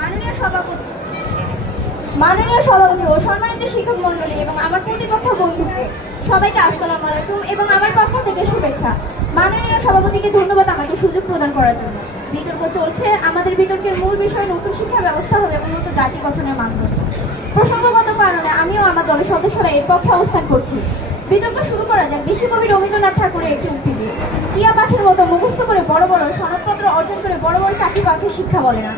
মাননীয় সভাপতি মাননীয় সভাপতি ও সম্মানিত শিক্ষক মন্ডলী এবং আমার প্রতিপক্ষ বন্ধুকে সবাইকে আসসালামু আলাইকুম এবং আমার পক্ষ থেকে শুভেচ্ছা। মাননীয় সভাপতিকে ধন্যবাদ আমাকে সুযোগ প্রদান করার জন্য। বিতর্ক চলছে, আমাদের বিতর্কের মূল বিষয় নতুন শিক্ষা ব্যবস্থা হবে উন্নত জাতি গঠনের মানদণ্ড। প্রসঙ্গগত কারণে আমিও আমার দলের সদস্যরা এর পক্ষে অবস্থান করছি। বিতর্ক শুরু করা যাক বিশ্বকবি রবীন্দ্রনাথ ঠাকুরের একটি উক্তি দিয়ে, টিয়া পাখির মতো মুখস্থ করে বড় বড় সনদপত্র অর্জন করে বড় বড় চাকরি পাকে শিক্ষা বলে না।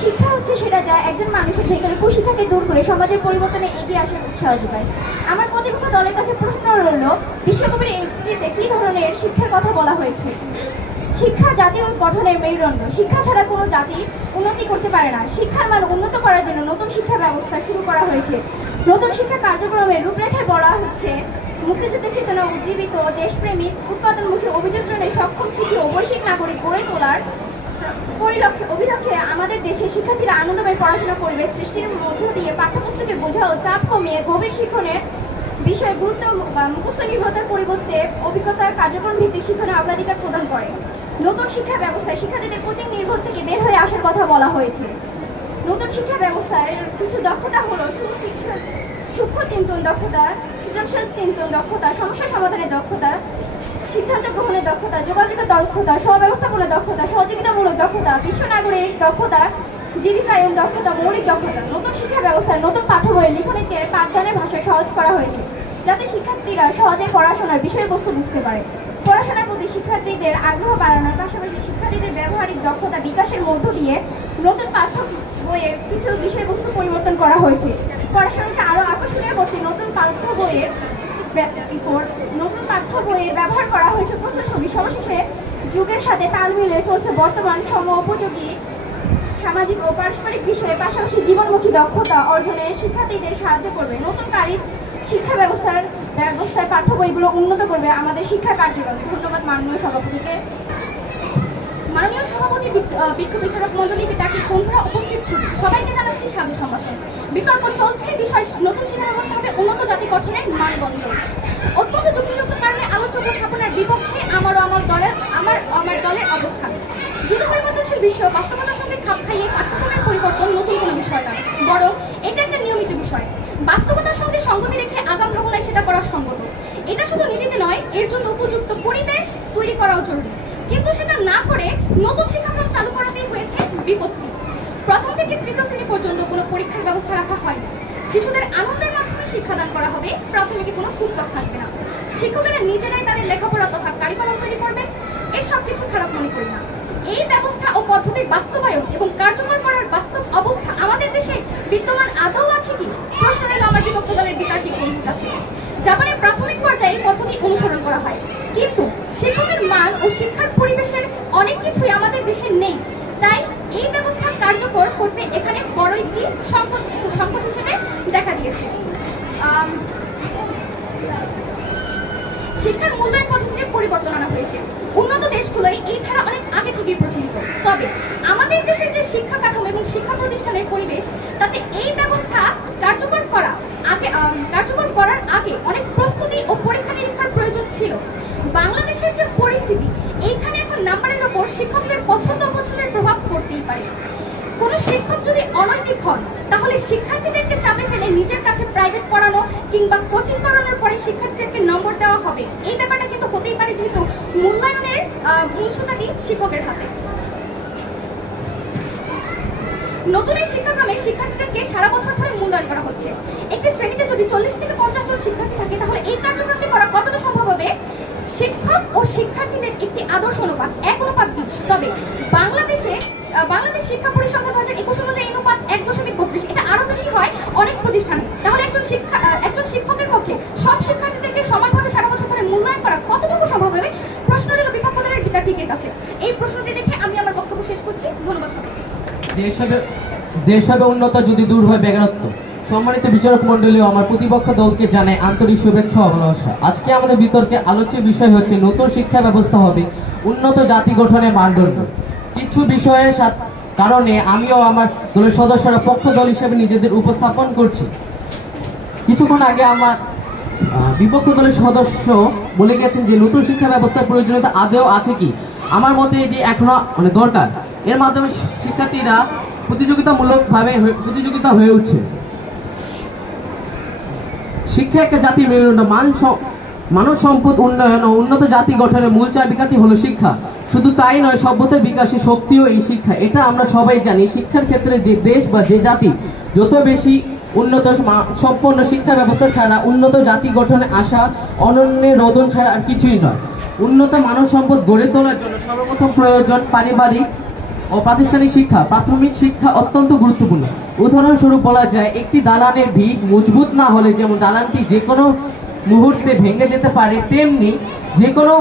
শিক্ষা হচ্ছে সেটা যা একজন মানুষের ভেতরে কুশিক্ষাকে দূর করে সমাজের পরিবর্তনে এগিয়ে আসার উৎসাহ যোগায়। আমার প্রতিপক্ষ দলের কাছে প্রশ্ন রইল, বিশ্বকবির এই উক্তিতে কি ধরনের শিক্ষার কথা বলা হয়েছে? শিক্ষা জাতীয় গঠনের মেরুদণ্ড। শিক্ষা ছাড়া কোনো জাতি উন্নতি করতে পারে না। শিক্ষার মান উন্নত করার জন্য নতুন শিক্ষা ব্যবস্থা শুরু করা হয়েছে। নতুন শিক্ষা কার্যক্রমের রূপরেখায় বলা হচ্ছে মুক্তিযুদ্ধের চেতনা উজ্জীবিত, দেশপ্রেমিক, উৎপাদনমুখী, অভিযোজনে সক্ষম, সুখী ও বৈশ্বিক নাগরিক গড়ে তোলার অভিলক্ষে আমাদের দেশের শিক্ষার্থীরা আনন্দময় পড়াশোনা পরিবেশ সৃষ্টির মধ্য দিয়ে পাঠ্যপুস্তকের বোঝা ও চাপ কমিয়ে গভীর শিক্ষণের বিষয়ে গুরুত্ব মুখস্থ নির্ভরতার পরিবর্তে অভিজ্ঞতার কার্যক্রম ভিত্তিক শিক্ষণে অগ্রাধিকার প্রদান করে। নতুন শিক্ষা ব্যবস্থায় শিক্ষার্থীদের কোচিং নির্ভর থেকে বের হয়ে আসার কথা বলা হয়েছে। নতুন শিক্ষা ব্যবস্থায় কিছু দক্ষতা হলো সূক্ষ্ম চিন্তন দক্ষতা, সৃজনশীল চিন্তন দক্ষতা, সমস্যা সমাধানের দক্ষতা, সিদ্ধান্ত গ্রহণের দক্ষতা, যোগাযোগের দক্ষতা, সহব্যবস্থাপনার দক্ষতা, সহযোগিতামূলক দক্ষতা, বিশ্ব নাগরিক দক্ষতা, জীবিকায়ন দক্ষতা, মৌলিক দক্ষতা। নতুন শিক্ষা ব্যবস্থায় নতুন পাঠ্য বইয়ের লিখনিকে পাঠদানের ভাষায় সহজ করা হয়েছে, যাতে শিক্ষার্থীরা সহজে পড়াশোনার বিষয়বস্তু বুঝতে পারে। পড়াশোনার প্রতি শিক্ষার্থীদের আগ্রহ বাড়ানোর পাশাপাশি শিক্ষার্থীদের ব্যবহারিক দক্ষতা বিকাশের মধ্য দিয়ে নতুন পাঠ্য বইয়ের কিছু বিষয়বস্তু পরিবর্তন করা হয়েছে। পড়াশোনাকে আরো আকর্ষণীয় করতে নতুন পাঠ্য বইয়ে ব্যবহার করা হয়েছে প্রশ্নছবি। সবশেষে যুগের সাথে তাল মিলিয়ে চলছে বর্তমান উপযোগী সামাজিক ও পারস্পরিক বিষয়ে পাশাপাশি জীবনমুখী দক্ষতা অর্জনে শিক্ষার্থীদের সাহায্য করবে। নতুনকারী শিক্ষা ব্যবস্থায় পাঠ্য বইগুলো উন্নত করবে আমাদের শিক্ষা কার্যক্রম। ধন্যবাদ মাননীয় সভাপতিকে। মাননীয় সভাপতি, বিজ্ঞ বিচারক মন্ডলী, তাকে বন্ধুরা উপস্থিত ছিল, সবাইকে জানাচ্ছি স্বাগত সম্ভাষণ। বিতর্ক চলছে বিষয় নতুন শিক্ষা ব্যবস্থা হবে উন্নত জাতি গঠনের মানদণ্ড। অত্যন্ত যুক্তিযুক্ত কারণে আলোচ্য উপস্থাপনার বিপক্ষে আমার দলের অবস্থান। দ্রুত পরিবর্তনশীল বিশ্ব বাস্তবতার সঙ্গে খাপ খাইয়ে পাঠ্যক্রমের পরিবর্তন নতুন কোনো বিষয় নয়, বরং এটা একটা নিয়মিত বিষয়। বাস্তবতার সঙ্গে সঙ্গতি রেখে আগাম ভাবনায় সেটা করা সঙ্গত। এটা শুধু নীতিতে নয়, এর জন্য উপযুক্ত পরিবেশ তৈরি করাও জরুরি। কিন্তু সেটা না করে নতুন শিক্ষাক্রম চালু করাতেই হয়েছে বিপত্তি। প্রথম থেকে তৃতীয় শ্রেণী পর্যন্ত কোনো পরীক্ষার ব্যবস্থা রাখা হয়নি। শিশুদের আনন্দের মাধ্যমে শিক্ষাদান করা হবে, প্রাথমিকে কোনো পুস্তক থাকবে না। শিক্ষকেরা নিজেরাই তাদের লেখাপড়া তথা কারিকুলাম তৈরি করবেন। এর সবকিছু খারাপ মনে করি না। এই ব্যবস্থা ও পদ্ধতির বাস্তবায়ন এবং কার্যকর করার বাস্তব অবস্থা আমাদের দেশে বিদ্যমান আদৌ আছে কি? প্রশ্ন রইল আমার বিপক্ষ দলের বিতার্কিক বন্ধুর কাছে। জাপানে প্রাথমিক পর্যায়ে পদ্ধতি অনুসরণ করা হয়, কিন্তু শিক্ষকের মান ও শিক্ষার পরিবেশের অনেক কিছুই আমাদের দেশে নেই। তাই এই ব্যবস্থা কার্যকর করতে এখানে বড় একটি সংকট হিসেবে দেখা দিয়েছে। শিক্ষার মূল্যায়ন পদ্ধতিতে পরিবর্তন আনা হয়েছে। উন্নত দেশগুলোয় এই ধারা অনেক আগে থেকেই প্রচলিত। তবে আমাদের দেশের যে শিক্ষা কাঠামো এবং শিক্ষা প্রতিষ্ঠানের পরিবেশ, তাতে এই ব্যবস্থা কার্যকর করার আগে অনেক প্রস্তুতি ও পরীক্ষা নিরীক্ষার প্রয়োজন ছিল। বাংলাদেশের যে পরিস্থিতি, এইখানে এখন নাম্বারের উপর শিক্ষকদের পছন্দ অপছন্দের প্রভাব পড়তেই পারে। কোন শিক্ষক যদি অনৈতিক হন, তাহলে শিক্ষার্থীদেরকে চাপে ফেলে নিজের কাছে প্রাইভেট পড়ানো কিংবা কোচিং করানোর পরে শিক্ষার্থীদেরকে নম্বর দেওয়া হবে। এই ব্যাপারটা কিন্তু হতেই পারে, যেহেতু মূল্যায়নের মূলসুতাটি শিক্ষকের হাতে। নতুন এই শিক্ষাক্রমে শিক্ষার্থীদেরকে সারা বছর ধরে মূল্যায়ন করা হচ্ছে। একটি শ্রেণীতে যদি 40 থেকে 50 জন শিক্ষার্থী থাকে, তাহলে এই কার্যক্রমটি করা কতটা সম্ভব হবে? শিক্ষক ও শিক্ষার্থীদের একটি আদর্শ অনুপাত 1:20। তবে বাংলাদেশ শিক্ষা পরিসংখ্যান 2021 অনুযায়ী অনুপাত 1.32। এটা আরো বেশি হয় অনেক প্রতিষ্ঠানে। তাহলে একজন শিক্ষকের পক্ষে সব শিক্ষার্থীদেরকে সমানভাবে সারা বছর ধরে মূল্যায়ন করা কতটুকু সম্ভব হবে? প্রশ্ন রইল বিপক্ষ দলের বিতার্কিকের কাছে। এই প্রশ্নটি দেখে আমি আমার বক্তব্য শেষ করছি। ধন্যবাদ সবাইকে। দেশ হবে উন্নত যদি দূর হয় বেকারত্ব। সম্মানিত বিচারক মন্ডলী ও আমার প্রতিপক্ষ দলকে জানাই আন্তরিক শুভেচ্ছা ও ভালোবাসা। আজকে আমাদের বিতর্কে আলোচ্য বিষয় হচ্ছে নতুন শিক্ষা ব্যবস্থা হবে উন্নত জাতি গঠনের মানদণ্ড। কিছু বিষয়ের কারণে আমিও আমার দলের সদস্যরা পক্ষ দল হিসেবে নিজেদের উপস্থাপন করছি। কিছুক্ষণ আগে আমার বিপক্ষ দলের সদস্য বলে গেছেন যে নতুন শিক্ষা ব্যবস্থার প্রয়োজনীয়তা আদৌ আছে কি। আমার মতে এটি এখনো দরকার। এর মাধ্যমে শিক্ষার্থীরা প্রতিযোগিতা হয়ে উঠছে। শিক্ষা একটা জাতির মেরুদণ্ড। মানব সম্পদ উন্নয়ন ও উন্নত জাতি গঠনের মূল চাবিকাঠি হলো শিক্ষা। শুধু তাই নয়, সভ্যতার বিকাশে শক্তিও এই শিক্ষা। এটা আমরা সবাই জানি। শিক্ষার ক্ষেত্রে যে দেশ বা যে জাতি যত বেশি উন্নত সম্পন্ন শিক্ষা ব্যবস্থা ছাড়া উন্নত জাতি গঠনে আসা অনন্যের রোদন ছাড়া আর কিছুই নয়। উন্নত মানব সম্পদ গড়ে তোলার জন্য সর্বপ্রথম প্রয়োজন পারিবারিক ও প্রাতিষ্ঠানিক শিক্ষা। প্রাথমিক শিক্ষা অত্যন্ত গুরুত্বপূর্ণ। উদাহরণস্বরূপ বলা যায়, একটি দালানের ভিত মজবুত না হলে যেমন দালানটি যে কোনো মুহূর্তে ভেঙে যেতে পারে, তেমনি যে কোনো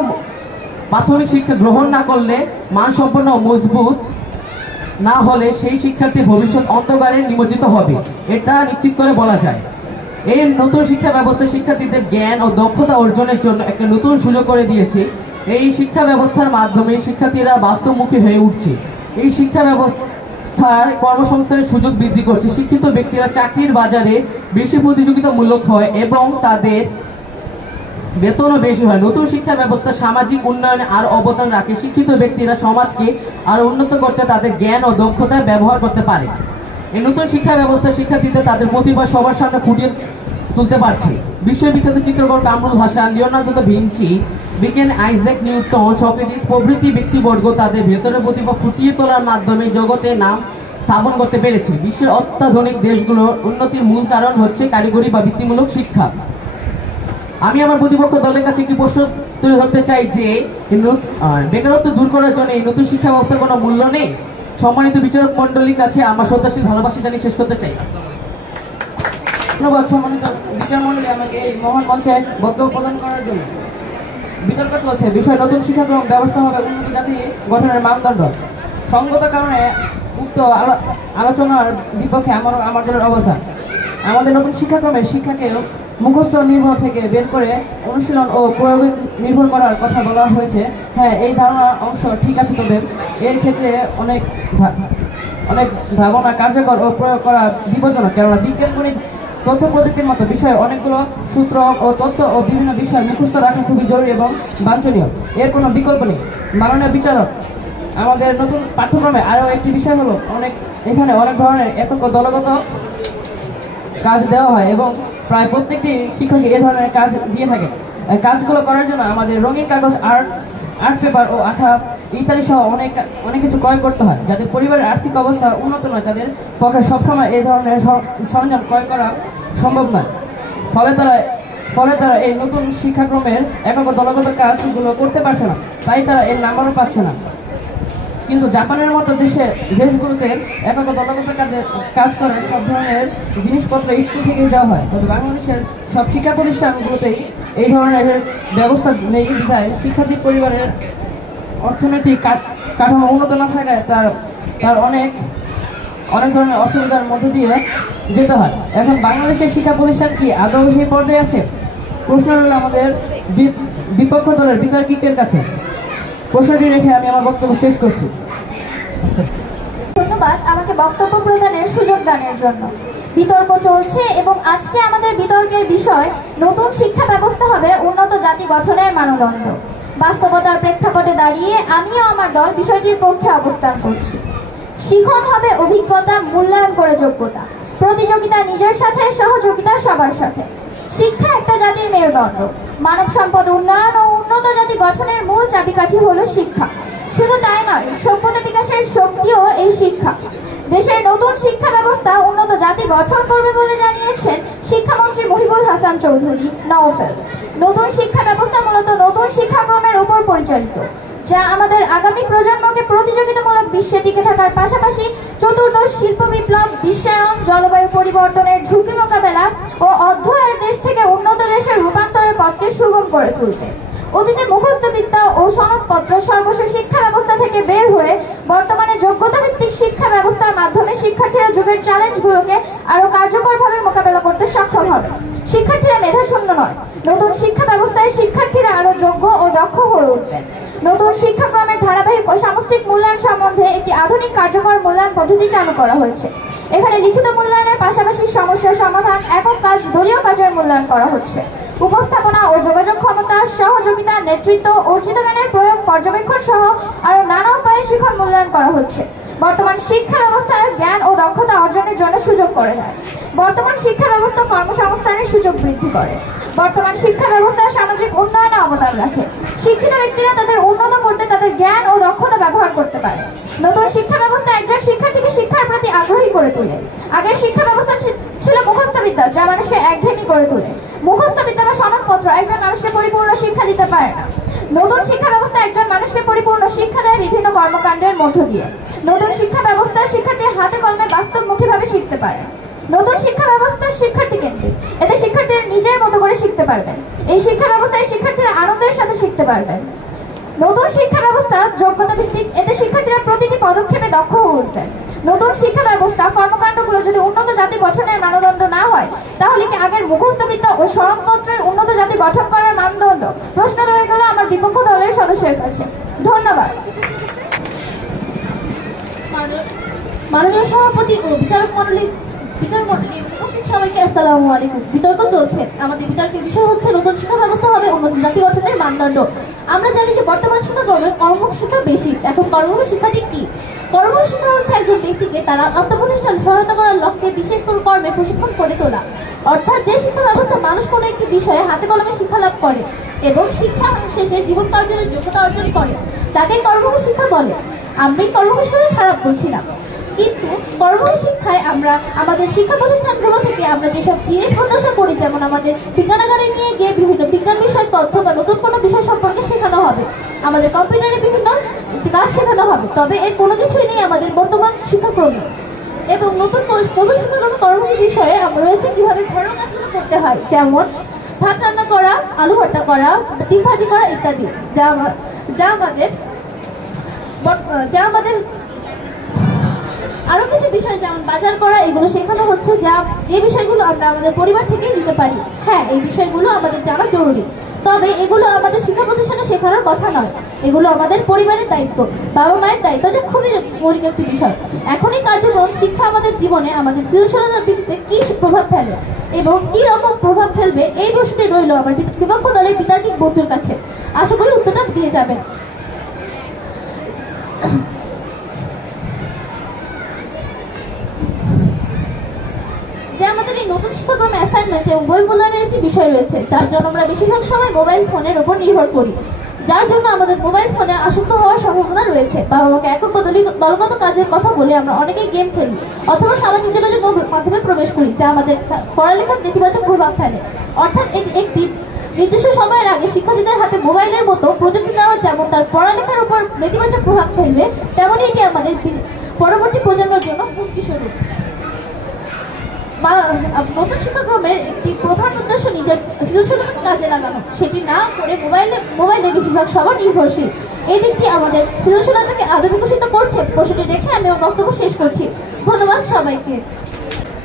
প্রাথমিক শিক্ষা গ্রহণ না করলে মানসম্পন্ন ও মজবুত না হলে সেই শিক্ষার্থী ভবিষ্যৎ অন্ধকারে নিমজ্জিত হবে, এটা নিশ্চিত করে বলা যায়। এই নতুন শিক্ষা ব্যবস্থা শিক্ষার্থীদের জ্ঞান ও দক্ষতা অর্জনের জন্য একটা নতুন সুযোগ করে দিয়েছে। এই শিক্ষা ব্যবস্থার মাধ্যমে শিক্ষার্থীরা বাস্তবমুখী হয়ে উঠছে। এই শিক্ষা ব্যবস্থার কর্মসংস্থানের সুযোগ বৃদ্ধি করছে। শিক্ষিত ব্যক্তিরা চাকরির বাজারে বেশি প্রতিযোগিতামূলক হয় এবং তাদের বেতনও বেশি হয়। নতুন শিক্ষা ব্যবস্থা সামাজিক উন্নয়নে আরো অবদান রাখে। শিক্ষিত ব্যক্তিরা সমাজকে আরো উন্নত করতে তাদের জ্ঞান ও দক্ষতা ব্যবহার করতে পারে। এই নতুন শিক্ষা ব্যবস্থা শিক্ষার্থীদের তাদের প্রতিভা সবার সামনে ফুটিয়ে তুলতে পারছে। বিশ্ববিখ্যাত চিত্রকর Kamrul Hasan, Leonardo da Vinci, বিজ্ঞানী আইজ্যাক নিউটন, সক্রেটিস প্রভৃতি ব্যক্তিবর্গ তাদের ভেতরের প্রতিভা ফুটিয়ে তোলার মাধ্যমে জগতে নাম স্থাপন করতে পেরেছে। বিশ্বের অত্যাধুনিক দেশগুলোর উন্নতির মূল কারণ হচ্ছে কারিগরি বা বৃত্তিমূলক শিক্ষা। আমি আমার প্রতিপক্ষ দলের কাছে একটি প্রশ্ন তুলে ধরতে চাই যে বেকারত্ব দূর করার জন্য এই নতুন শিক্ষা ব্যবস্থার কোনো মূল্য নেই। সম্মানিত বিচারক মন্ডলীর কাছে আমার শ্রদ্ধাশীল ভালোবাসা জানিয়ে শেষ করতে চাই। ধন্যবাদ সম্মানিত বিচার মন্ডলী আমাকে এই মহান মঞ্চে বক্তব্য প্রদান করার জন্য। বিতর্ক চলছে, বিষয় নতুন শিক্ষাক্রম ব্যবস্থা হবে উন্নত জাতি গঠনের মানদণ্ড। সঙ্গত কারণে উক্ত আলোচনার বিপক্ষে আমার দলের অবস্থান। আমাদের নতুন শিক্ষাক্রমে শিক্ষাকে মুখস্থ নির্ভর থেকে বের করে অনুশীলন ও প্রয়োগ নির্ভর করার কথা বলা হয়েছে। হ্যাঁ, এই ধারণা অংশ ঠিক আছে, তবে এর ক্ষেত্রে অনেক ধারণা কার্যকর ও প্রয়োগ করা বিপজ্জনক। কেননা বিজ্ঞান গণিত তথ্য প্রযুক্তির মতো বিষয়ে অনেকগুলো সূত্র ও তথ্য ও বিভিন্ন বিষয় মুখস্থ রাখা খুবই জরুরি এবং বাঞ্ছনীয়। এর কোনো বিকল্প নেই। মাননীয় বিচারক, আমাদের নতুন পাঠ্যক্রমে আরও একটি বিষয় হলো এখানে অনেক ধরনের একক ও দলগত কাজ দেওয়া হয় এবং প্রায় প্রত্যেকটি শিক্ষকই এ ধরনের কাজ দিয়ে থাকে। কাজগুলো করার জন্য আমাদের রঙিন কাগজ, আর্ট পেপার ও আঠা ইত্যাদি সহ অনেক কিছু ক্রয় করতে হয়। যাদের পরিবারের আর্থিক অবস্থা উন্নত নয় তাদের পক্ষে সবসময় এই ধরনের সরঞ্জাম ক্রয় করা সম্ভব নয়। ফলে তারা এই নতুন শিক্ষাক্রমের একক দলগত কাজগুলো করতে পারছে না, তাই তারা এর নাম্বারও পাচ্ছে না। কিন্তু জাপানের মতো দেশগুলোতে একক দলগত কাজ করার সব ধরনের জিনিসপত্র স্কুল থেকে দেওয়া হয়। তবে বাংলাদেশের সব শিক্ষা প্রতিষ্ঠানগুলোতেই এই ধরনের ব্যবস্থা নেই বিধায় শিক্ষার্থী পরিবারের অর্থনৈতিক কাঠামো উন্নত না থাকায় তার অনেক ধরনের অসুবিধার মধ্যে দিয়ে যেতে হয়। এখন বাংলাদেশের শিক্ষা প্রতিষ্ঠান কি আদৌ সেই পর্যায়ে আছে? প্রশ্ন হল আমাদের বিপক্ষ দলের বিতর্কিতের কাছে। প্রশ্নটি রেখে আমি আমার বক্তব্য শেষ করছি। ধন্যবাদ আমাকে বক্তব্য প্রদানের সুযোগ দানের জন্য। বিতর্ক চলছে এবং আজকে আমাদের বিতর্কের বিষয় নতুন শিক্ষা ব্যবস্থা হবে উন্নত জাতি গঠনের মানদণ্ড। বাস্তবতার প্রেক্ষাপটে দাঁড়িয়ে আমিও আমার দল বিষয়টির পক্ষে অবস্থান করছি। শিখন হবে অভিজ্ঞতা, মূল্যায়ন করে যোগ্যতা, প্রতিযোগিতা নিজের সাথে, সহযোগিতা সবার সাথে। শিক্ষা একটা জাতির মেরুদণ্ড। মানব সম্পদ উন্নয়ন ও উন্নত জাতি গঠনের মূল চাবিকাঠি হলো শিক্ষা। শুধু তাই নয়, সভ্যতা বিকাশের শক্তিও এই শিক্ষা। দেশের নতুন শিক্ষা ব্যবস্থা উন্নত জাতি গঠন করবে বলে জানিয়েছেন শিক্ষামন্ত্রী মহিবুল হাসান চৌধুরী নওফেল। নতুন শিক্ষা ব্যবস্থা মূলত নতুন শিক্ষাক্রমের উপর পরিচালিত, যা আমাদের আগামী প্রজন্মকে প্রতিযোগিতামূলক বিশ্বে টিকে থাকার পাশাপাশি চতুর্দশ শিল্প বিপ্লব, বিশ্বায়ন, জলবায়ু পরিবর্তনের ঝুঁকি মোকাবেলা ও অধ্যয়ের দেশ থেকে উন্নত দেশের রূপান্তরের পথকে সুগম করে তুলবে। অতীতে মুখস্থবিদ্যা ও সনদপত্র সর্বস্ব শিক্ষা ব্যবস্থা থেকে বের হয়ে বর্তমানে যোগ্যতা ভিত্তিক শিক্ষা ব্যবস্থার মাধ্যমে শিক্ষার্থীরা যুগের চ্যালেঞ্জগুলোকে আরো কার্যকরভাবে মোকাবেলা করতে সক্ষম হবে। শিক্ষার্থীরা মেধাশূন্য নয়। নতুন শিক্ষা ব্যবস্থায় শিক্ষার্থীরা আরো যোগ্য ও দক্ষ হয়ে উঠবেন। নতুন শিক্ষাক্রমের ধারাবাহিক ও সামষ্টিক মূল্যায়ন সম্বন্ধে একটি আধুনিক কার্যকর মূল্যায়ন পদ্ধতি চালু করা হয়েছে। এখানে লিখিত মূল্যায়নের পাশাপাশি সমস্যার সমাধান, একক কাজ, দলীয় কাজের মূল্যায়ন করা হচ্ছে। উপস্থাপনা ও যোগাযোগ ক্ষমতা, সহযোগিতা, নেতৃত্ব, অর্জিত জ্ঞানের প্রয়োগ, পর্যবেক্ষণ সহ আরো নানা উপায়ে শিখন মূল্যায়ন করা হচ্ছে। বর্তমান শিক্ষা ব্যবস্থায় জ্ঞান ও দক্ষতা অর্জনের জন্য সুযোগ করে দেয়। বর্তমান শিক্ষা ব্যবস্থা কর্মসংস্থানের সুযোগ বৃদ্ধি করে। বর্তমান শিক্ষা ব্যবস্থা সামাজিক উন্নয়নে অবদান রাখে। শিক্ষিত ব্যক্তিরা তাদের উন্নত করতে তাদের জ্ঞান ও দক্ষতা ব্যবহার করতে পারে। নতুন শিক্ষা ব্যবস্থা একজন শিক্ষার্থীকে শিক্ষার প্রতি আগ্রহী করে তোলে। আগের শিক্ষা ব্যবস্থা ছিল মুখস্থ বিদ্যা, যা মানুষকে একঘেয়েমি করে তোলে। মুখস্থ বিদ্যা বা সনদপত্র একজন মানুষকে পরিপূর্ণ শিক্ষা দিতে পারে না। নতুন শিক্ষা ব্যবস্থা একজন মানুষকে পরিপূর্ণ শিক্ষা দেয় বিভিন্ন কর্মকাণ্ডের মধ্য দিয়ে। নতুন শিক্ষা ব্যবস্থা শিক্ষার্থী হাতে কলমে বাস্তবমুখীভাবে শিখতে পারে। নতুন শিক্ষা ব্যবস্থা শিক্ষার্থী কেন্দ্রিক, এতে শিক্ষার্থীরা নিজের মতো করে শিখতে পারবেন। এই শিক্ষা ব্যবস্থায় শিক্ষার্থীরা আনন্দের সাথে শিখতে পারবেন। নতুন শিক্ষা ব্যবস্থা যোগ্যতা ভিত্তিক, এতে শিক্ষার্থীরা প্রতিটি পদক্ষেপে দক্ষ হয়ে উঠবেন। নতুন শিক্ষা ব্যবস্থা কর্মকাণ্ডগুলো যদি উন্নত জাতি গঠনের মানদণ্ড না হয়, তাহলে কি আগের মুখস্থ বিদ্যা ও সনদপত্রে উন্নত জাতি গঠন করার মানদণ্ড? প্রশ্ন রয়ে গেল আমার বিপক্ষ দলের সদস্যের কাছে। ধন্যবাদ। মাননীয় সভাপতি ও বিচারক মণ্ডলী উপস্থিত সবাইকে আসসালামু আলাইকুম। বিতর্ক চলছে। আমাদের বিতর্কের বিষয় হচ্ছে নতুন শিক্ষা ব্যবস্থা হবে উন্নত জাতি গঠনের মানদণ্ড। আমরা জানি যে বর্তমান শিক্ষাক্রমে কর্মমুখী শিক্ষা বেশি। এখন কর্মমুখী শিক্ষাটি কি? কর্মমুখী শিক্ষা হচ্ছে একজন ব্যক্তিকে তারা আত্মপ্রতিষ্ঠান সহায়তা করার লক্ষ্যে বিশেষ কোনো কর্মে প্রশিক্ষণ করে তোলা। অর্থাৎ যে শিক্ষা ব্যবস্থা মানুষ কোনো একটি বিষয়ে হাতে কলমে শিক্ষা লাভ করে এবং শিক্ষা শেষে জীবন কার্যের যোগ্যতা অর্জন করে, তাকে কর্মমুখী শিক্ষা বলে। আমি কর্মমুখী শিক্ষা খারাপ বলছি না, কিন্তু কর্মমুখী শিক্ষায় আমরা আমাদের শিক্ষা প্রতিষ্ঠানগুলো থেকে আমরা যেসব জিনিস প্রত্যাশা করি, যেমন আমাদের বিজ্ঞানাগারে নিয়ে গিয়ে বিভিন্ন বিজ্ঞান বিষয় তথ্য বা নতুন কোনো বিষয় সম্পর্কে শেখানো হবে, আমাদের কম্পিউটারে বিভিন্ন কাজ শেখানো হবে, তবে এর কোনো কিছুই নেই আমাদের বর্তমান শিক্ষাক্রমে। এবং নতুন শিক্ষাক্রমে কর্মমুখী বিষয়ে আমরা রয়েছে কিভাবে ঘরোয়া কাজগুলো করতে হয়, যেমন ভাত রান্না করা, আলু ভর্তা করা, ডিম ভাজি করা ইত্যাদি, যা আমাদের আরো কিছু বিষয় যেমন বাজার করা, এগুলো শেখানো হচ্ছে, যে বিষয়গুলো আমরা আমাদের পরিবার থেকে নিতে পারি। হ্যাঁ, এই বিষয়গুলো আমাদের জানা জরুরি, তবে এগুলো আমাদের শিক্ষা প্রতিষ্ঠানে শেখানোর কথা নয়। এগুলো আমাদের পরিবারের দায়িত্ব, বাবা মায়ের দায়িত্ব, যা খুবই মৌলিক একটি বিষয়। এখনই কার্যক্রম শিক্ষা আমাদের জীবনে আমাদের সৃজনশীলতার ভিত্তিতে কি প্রভাব ফেলে এবং কি রকম প্রভাব ফেলবে, এই প্রশ্নটি রইল আমার বিপক্ষ দলের বিতার্কিক বন্ধুর কাছে। আশা করি উত্তরটা দিয়ে যাবেন। যে আমাদের এই নতুন শিক্ষাক্রমে অ্যাসাইনমেন্ট এবং বই মূল্যায়নের একটি বিষয় রয়েছে, যার জন্য আমরা বেশিরভাগ সময় মোবাইল ফোনের উপর নির্ভর করি, যার জন্য আমাদের মোবাইল ফোনে আসক্ত হওয়ার সম্ভাবনা রয়েছে। বাবা মাকে একক দলগত কাজের কথা বলে আমরা অনেকেই গেম খেলি অথবা সামাজিক যোগাযোগ মাধ্যমে প্রবেশ করি, যা আমাদের পড়ালেখার নেতিবাচক প্রভাব ফেলে। অর্থাৎ একটি নির্দিষ্ট সময়ের আগে শিক্ষার্থীদের হাতে মোবাইলের মতো প্রযুক্তি দেওয়া যেমন তার পড়ালেখার উপর নেতিবাচক প্রভাব ফেলবে, তেমনই এটি আমাদের পরবর্তী প্রজন্মের জন্য হুমকি স্বরূপ। নতুন শিক্ষাক্রমের একটি প্রধান উদ্দেশ্য নিজের সৃজনশীলতাকে কাজে লাগানো, সেটি না করে মোবাইলে বেশিরভাগ সবার নির্ভরশীল। এই দিকটি আমাদের সৃজনশীলতাকে আদৌ বিকশিত করছে? প্রশ্নটি রেখে আমি আমার বক্তব্য শেষ করছি। ধন্যবাদ সবাইকে।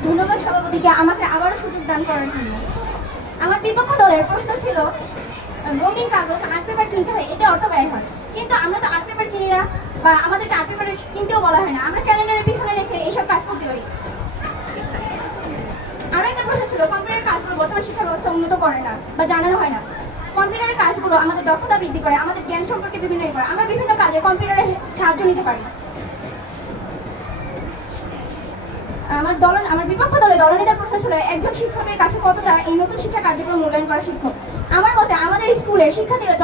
ধন্যবাদ সভাপতিকে আমাকে আবারও সুযোগ দান করার জন্য। আমার বিপক্ষ দলের প্রশ্ন ছিল রঙিন কাগজ আর্ট পেপার কিনতে হয়, এতে অর্থ ব্যয় হয়, কিন্তু আমরা তো আর্ট পেপার কিনি না, বা আমাদেরকে আর্ট পেপার কিনতেও বলা হয় না, আমরা ক্যালেন্ডারের পিছনে রেখে এইসব কাজ করতে পারি। আরো একটা প্রশ্ন ছিল কম্পিউটারের কাজগুলো বর্তমান শিক্ষা ব্যবস্থা উন্নত করে না বা জানানো হয় না। কম্পিউটারের কাজগুলো আমাদের দক্ষতা বৃদ্ধি করে, আমাদের জ্ঞান সম্পর্কে বিভিন্ন করে, আমরা বিভিন্ন কাজে কম্পিউটারের সাহায্য নিতে পারি। আমার বিপক্ষ দলে দলনেতার প্রশ্ন ছিল একজন শিক্ষকের কাছে কতটা এই নতুন শিক্ষা কার্যক্রম মূল্যায়ন করা শিক্ষক। আমার মতে আমাদের স্কুলের শিক্ষার্থীরা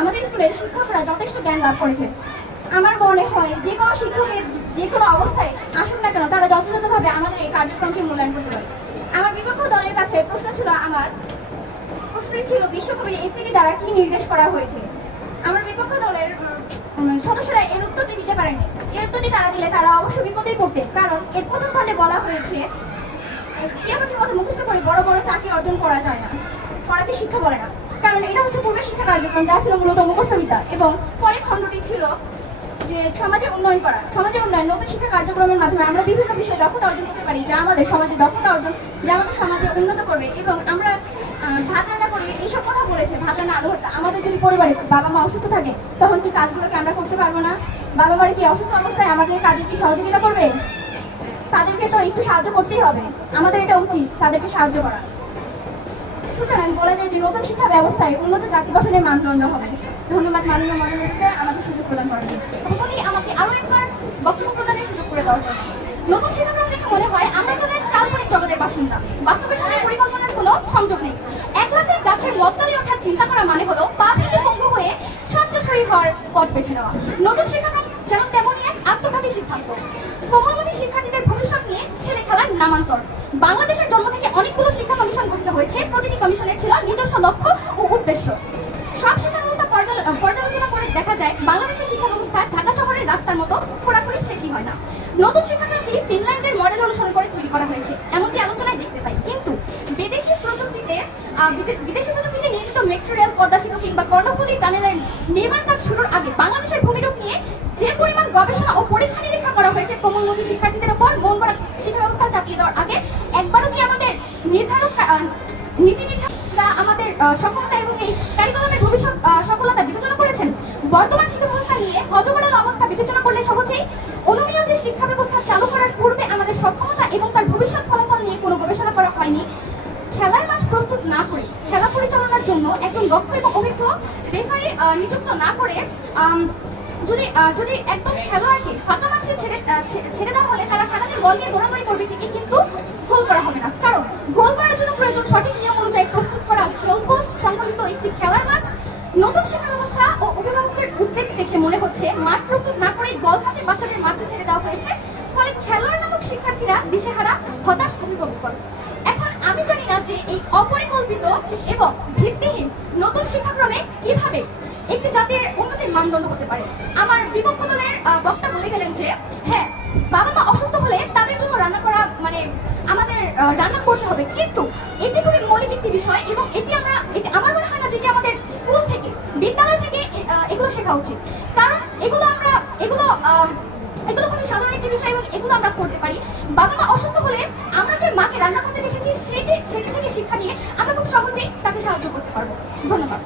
আমাদের স্কুলের শিক্ষকরা যথেষ্ট জ্ঞান লাভ করেছে। আমার মনে হয় যে কোনো শিক্ষকের যে কোনো অবস্থায় আসুন না কেন, তারা যথাযথভাবে আমাদের এই কার্যক্রমকে মূল্যায়ন করতে পারে। আমার বিপক্ষ দলের কাছে প্রশ্নটি ছিল বিশ্বকবির ইত্যাদি দ্বারা কি নির্দেশ করা হয়েছে। আমার বিপক্ষ দলের সদস্যরা এর উত্তরটি দিতে পারেনি। এর উত্তরটি তারা দিলে তারা অবশ্য বিপদে পড়তে, কারণ এর প্রথম খণ্ডে বলা হয়েছে টিয়াপাটির মতো মুখস্থ করে বড় বড় চাকরি অর্জন করা যায় না, করাকে শিক্ষা বলে না, কারণ এটা হচ্ছে পূর্বের শিক্ষা কার্যক্রম, যা ছিল মূলত মুখস্থ বিদ্যা। এবং পরের খণ্ডটি ছিল যে সমাজের উন্নয়ন করা। সমাজের উন্নয়ন নতুন শিক্ষা কার্যক্রমের মাধ্যমে আমরা বিভিন্ন বিষয়ে দক্ষতা অর্জন করতে পারি, যা আমাদের সমাজে দক্ষতা অর্জন, যা আমাদের সমাজে উন্নত করবে। এবং আমরা ভাত রান্না করে এইসব কথা বলেছে, ভাত রান্না আলু ভর্তা। আমাদের যদি পরিবারে বাবা মা অসুস্থ থাকে, তখন কি কাজগুলোকে আমরা করতে পারবো না? বাবা মার কি অসুস্থ অবস্থায় আমাদের কাজে কি সহযোগিতা করবে? তাদেরকে তো একটু সাহায্য করতেই হবে, আমাদের এটা উচিত তাদেরকে সাহায্য করা। সুতরাং বলা যায় যে নতুন শিক্ষা ব্যবস্থায় উন্নত জাতি গঠনের মানদণ্ড হবে। ধন্যবাদ মাননীয় মনোনীতকে আমাদের সুযোগ প্রদান করার জন্য। আমাকে আরো একবার বক্তব্য প্রদানের সুযোগ দেওয়ার জন্য। নতুন শিক্ষাক্রম দেখে মনে হয় আমরা যেন এক কাল্পনিক জগতের বাসিন্দা। বাস্তবের সাথে পরিকল্পনার কোনো সংযোগ নেই। এক লাফের গাছের মতলে ওঠার চিন্তা করা মানে হলো পা ভেঙে পঙ্গু হয়ে শয্যাশয়ী হওয়ার পথ বেছে নেওয়া। নতুন শিক্ষাক্রম যেন তেমনই এক আত্মঘাতী সিদ্ধান্ত। কোমলমতি শিক্ষার্থীদের ভবিষ্যৎ নিয়ে ছেলে খেলার নামান্তর। বাংলাদেশের জন্ম থেকে অনেকগুলো শিক্ষা কমিশন গঠিত হয়েছে। প্রতিটি কমিশনের ছিল নিজস্ব লক্ষ্য ও উদ্দেশ্য। সব শিক্ষা ব্যবস্থা পর্যালোচনা করে দেখা যায় বাংলাদেশের শিক্ষা ব্যবস্থা ঢাকা শহরের রাস্তার মতো খোঁড়াখুড়ি শেষই হয় না। নতুন শিক্ষাক্রমটি ফিনল্যান্ডের মডেল অনুসরণ করে তৈরি করা হয়েছে এমনটি আলোচনায় দেখতে পাই। কিন্তু বিদেশি প্রযুক্তিতে নির্মিত মেট্রো রেল, পদ্মা সেতু কিংবা কর্ণফুলী টানেলের নির্মাণ কাজ শুরুর আগে বাংলাদেশের ভূমিরূপ নিয়ে যে পরিমাণ গবেষণা ও পরীক্ষা নিরীক্ষা করা হয়েছে কোমলমতি শিক্ষার্থীদের উপর মন করা শিক্ষা ব্যবস্থা চাপিয়ে দেওয়ার আগে একবারও কি আমাদের নীতি নির্ধারকরা আমাদের সক্ষমতা এবং এই কারিকুলামের ভবিষ্যৎ সফলতা বিবেচনা করেছেন? বর্তমান শিক্ষা ব্যবস্থা নিয়ে হযবরল অবস্থা বিবেচনা করলে সহজেই অনুমেয় যে শিক্ষা ব্যবস্থা চালু করার পূর্বে আমাদের সক্ষমতা এবং তার ভবিষ্যৎ ফলাফল নিয়ে কোনো গবেষণা করা হয়নি। খেলার মাঠ প্রস্তুত না করে খেলা পরিচালনার জন্য একজন দক্ষ এবং অভিজ্ঞ রেফারি নিযুক্ত না করে যদি একদম খেলোয়াড়কে ফাঁকা মাঠে ছেড়ে দেওয়া হলে তারা সারাদিন বল নিয়ে দৌড়াদৌড়ি করবে ঠিকই, কিন্তু গোল করা হবে না। কারণ গোল করার জন্য প্রয়োজন সঠিক নিয়ম অনুযায়ী প্রস্তুত করা গোলপোস্ট সংবলিত একটি খেলার মাঠ। নতুন শিক্ষা ব্যবস্থা ও অভিভাবকদের উদ্বেগ দেখে মনে হচ্ছে মাঠ প্রস্তুত না করেই বল হাতে বাচ্চাদের মাঠে ছেড়ে দেওয়া হয়েছে। ফলে খেলোয়াড় নামক শিক্ষার্থীরা দিশেহারা, হতাশ অভিভব করে। এখন আমি জানি না যে এই অপরিকল্পিত এবং ভিত্তিহীন নতুন শিক্ষাক্রমে কিভাবে একটি জাতির উন্নতির মানদণ্ড হতে পারে। আমার বিপক্ষ দলের বক্তা বলে গেলেন যে হ্যাঁ, বাবা মা অসুস্থ হলে তাদের জন্য রান্না করা মানে আমাদের রান্না করতে হবে, কিন্তু এটি খুবই মৌলিক একটি বিষয় এবং এটি আমার মনে হয় না যেটি আমাদের স্কুল থেকে, বিদ্যালয় থেকে এগুলো শেখা উচিত। কারণ এগুলো খুবই সাধারণ একটি বিষয় এবং এগুলো আমরা করতে পারি। বাবা মা অসুস্থ হলে আমরা যে মাকে রান্না করতে দেখেছি সেটি থেকে শিক্ষা নিয়ে আমরা খুব সহজেই তাকে সাহায্য করতে পারবো। ধন্যবাদ।